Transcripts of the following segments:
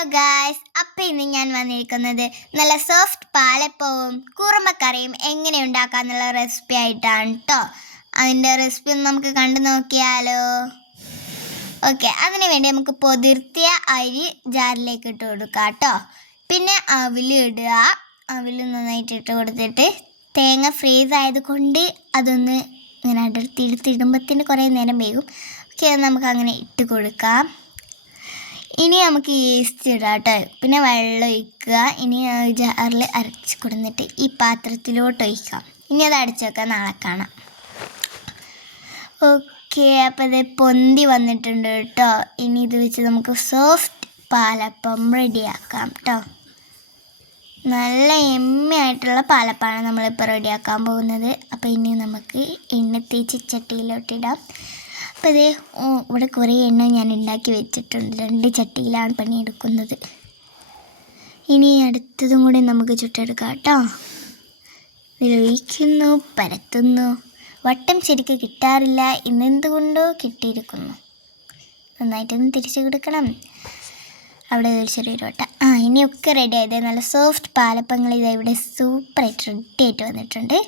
Hello guys അപ്പം ഇന്ന് ഞാൻ വന്നിരിക്കുന്നത് നല്ല സോഫ്റ്റ് പാലപ്പവും കുറുമക്കറിയും എങ്ങനെ ഉണ്ടാക്കാന്നുള്ള റെസിപ്പി ആയിട്ടാണ് കേട്ടോ അതിന്റെ റെസിപ്പി ഒന്ന് നമുക്ക് കണ്ടു നോക്കിയാലോ. ഓക്കെ അതിന് വേണ്ടി നമുക്ക് പൊതിർത്തിയ അരി ജാറിലേക്ക് ഇട്ട് കൊടുക്കാം കേട്ടോ പിന്നെ അവിൽ ഇടുക. അവിൽ നന്നായിട്ട് ഇട്ട് കൊടുത്തിട്ട് തേങ്ങ ഫ്രീസ് ആയതുകൊണ്ട് അതൊന്ന് ഇങ്ങനെ അടർത്തി എടുത്തിടുമ്പത്തിന് കുറേ നേരം വേകും. ഓക്കെ നമുക്ക് അങ്ങനെ ഇട്ട് കൊടുക്കാം. ഇനി നമുക്ക് ഈസ്റ്റ് ഇടാം കേട്ടോ പിന്നെ വെള്ളം ഒഴിക്കുക. ഇനി ജാറിൽ അരച്ച് കൊടുന്നിട്ട് ഈ പാത്രത്തിലോട്ട് ഒഴിക്കാം ഇനി അത് അടച്ചു വെക്കാം നാളെ കാണാം. ഓക്കെ അപ്പോൾ ഇത് പൊന്തി വന്നിട്ടുണ്ട് കേട്ടോ. ഇനി ഇത് വെച്ച് നമുക്ക് സോഫ്റ്റ് പാലപ്പം റെഡിയാക്കാം കേട്ടോ. നല്ല എമ്മയായിട്ടുള്ള പാലപ്പാണ് നമ്മളിപ്പോൾ റെഡിയാക്കാൻ പോകുന്നത്. അപ്പോൾ ഇനി നമുക്ക് എണ്ണ തേച്ച് ചട്ടിയിലോട്ടിടാം അപ്പോൾ ഇതേ ഇവിടെ കുറേ എണ്ണ ഞാൻ ഉണ്ടാക്കി വെച്ചിട്ടുണ്ട്. രണ്ട് ചട്ടിയിലാണ് പണിയെടുക്കുന്നത് ഇനി അടുത്തതും കൂടി നമുക്ക് ചുട്ടെടുക്കാം കേട്ടോ. ഇതിലൊഴിക്കുന്നു പരത്തുന്നു. വട്ടം ശരിക്ക് കിട്ടാറില്ല. ഇന്നെന്തുകൊണ്ടോ കിട്ടിയിരിക്കുന്നു. നന്നായിട്ടൊന്ന് തിരിച്ചു കൊടുക്കണം. അവിടെ ഒരു ചെറിയൊരു വട്ട. ആ ഇനിയൊക്കെ റെഡി ആയത് നല്ല സോഫ്റ്റ് പാലപ്പങ്ങൾ ഇതാ ഇവിടെ സൂപ്പറായിട്ട് റെഡി ആയിട്ട് വന്നിട്ടുണ്ട്.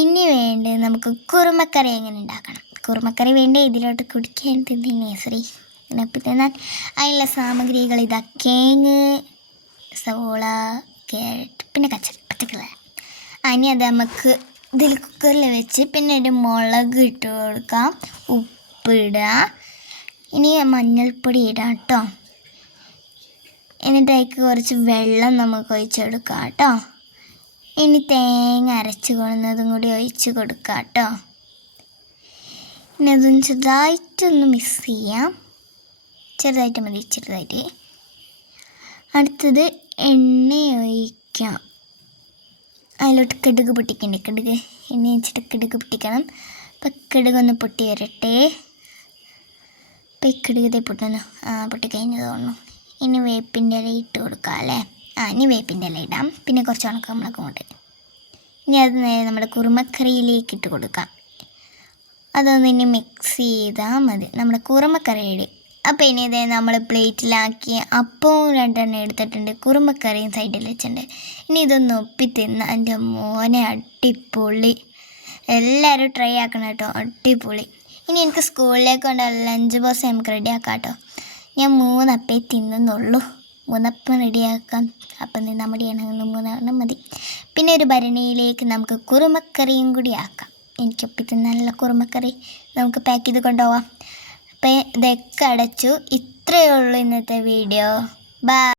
ഇനി വേണ്ടത് നമുക്ക് കുറുമക്കറി എങ്ങനെ ഉണ്ടാക്കണം? കുറുമക്കറി വേണ്ട? ഇതിലോട്ട് കുടിക്കാൻ ശ്രീ പിന്നെ ഞാൻ അതിനുള്ള സാമഗ്രികൾ ഇതാ കേങ്ങ് സവോള കാരറ്റ് പിന്നെ കച്ച പച്ചക്കറി. ഇനി അത് നമുക്ക് ഇതിൽ കുക്കറിൽ വെച്ച് പിന്നെ ഒരു മുളക് ഇട്ട് കൊടുക്കാം. ഉപ്പ് ഇടുക ഇനി മഞ്ഞൾപ്പൊടി ഇടാം കേട്ടോ. എന്നിട്ട് കുറച്ച് വെള്ളം നമുക്ക് ഒഴിച്ചെടുക്കാം കേട്ടോ. ഇനി തേങ്ങ അരച്ച് കൊണ്ടതും കൂടി ഒഴിച്ച് കൊടുക്കാം കേട്ടോ. ഇനി അതൊന്ന് ചെറുതായിട്ടൊന്ന് മിക്സ് ചെയ്യാം. ചെറുതായിട്ട് മതി ചെറുതായിട്ട്. അടുത്തത് എണ്ണ ഒഴിക്കാം. അതിലോട്ട് കടുക് പൊട്ടിക്കണ്ടേ കടുക്. എണ്ണ വെച്ചിട്ട് കടുക് പൊട്ടിക്കണം. അപ്പം കടുക് ഒന്ന് പൊട്ടി വരട്ടെ. അപ്പം ഈ കടുക് പൊട്ടുന്നു. ആ പൊട്ടിക്കഴിഞ്ഞത് തോന്നുന്നു. ഇനി വേപ്പിന്റെ ഇല ഇട്ട് കൊടുക്കാം അല്ലേ? ആ ഇനി വേപ്പിന്റെ ഇല ഇടാം. പിന്നെ കുറച്ച് ഉണക്കമുളകും കൊണ്ട് ഇനി അത് നേരെ നമ്മുടെ കുറുമക്കറിയിലേക്ക് ഇട്ട് കൊടുക്കാം. അതൊന്ന് ഇനി മിക്സ് ചെയ്താൽ മതി. നമ്മുടെ കുറുമക്കറിയുടെ. അപ്പോൾ ഇനി ഇതേ നമ്മൾ പ്ലേറ്റിലാക്കി അപ്പവും രണ്ടെണ്ണം എടുത്തിട്ടുണ്ട്. കുറുമക്കറിയും സൈഡിൽ വെച്ചിട്ടുണ്ട്. ഇനി ഇതൊന്ന് ഒപ്പി തിന്ന് എന്റെ മോനെ അടിപൊളി. എല്ലാവരും ട്രൈ ആക്കണം കേട്ടോ. അടിപൊളി. ഇനി എനിക്ക് സ്കൂളിലേക്ക് കൊണ്ട് ലഞ്ച് ബോക്സ് നമുക്ക് റെഡിയാക്കാം കേട്ടോ. ഞാൻ മൂന്നപ്പേ തിന്നുന്നുള്ളൂ. മൂന്നപ്പം റെഡിയാക്കാം അപ്പം നിന്നാൽ മടിയാണെങ്കിൽ മൂന്നെണ്ണം മതി. പിന്നെ ഒരു ഭരണിയിലേക്ക് നമുക്ക് കുറുമക്കറിയും കൂടി ആക്കാം. എനിക്കൊപ്പിത്ത് നല്ല കുറുമക്കറി നമുക്ക് പാക്ക് ചെയ്ത് കൊണ്ടുപോവാം. അപ്പം ഇതൊക്കെ അടച്ചു. ഇത്രയേ ഉള്ളൂ ഇന്നത്തെ വീഡിയോ ബൈ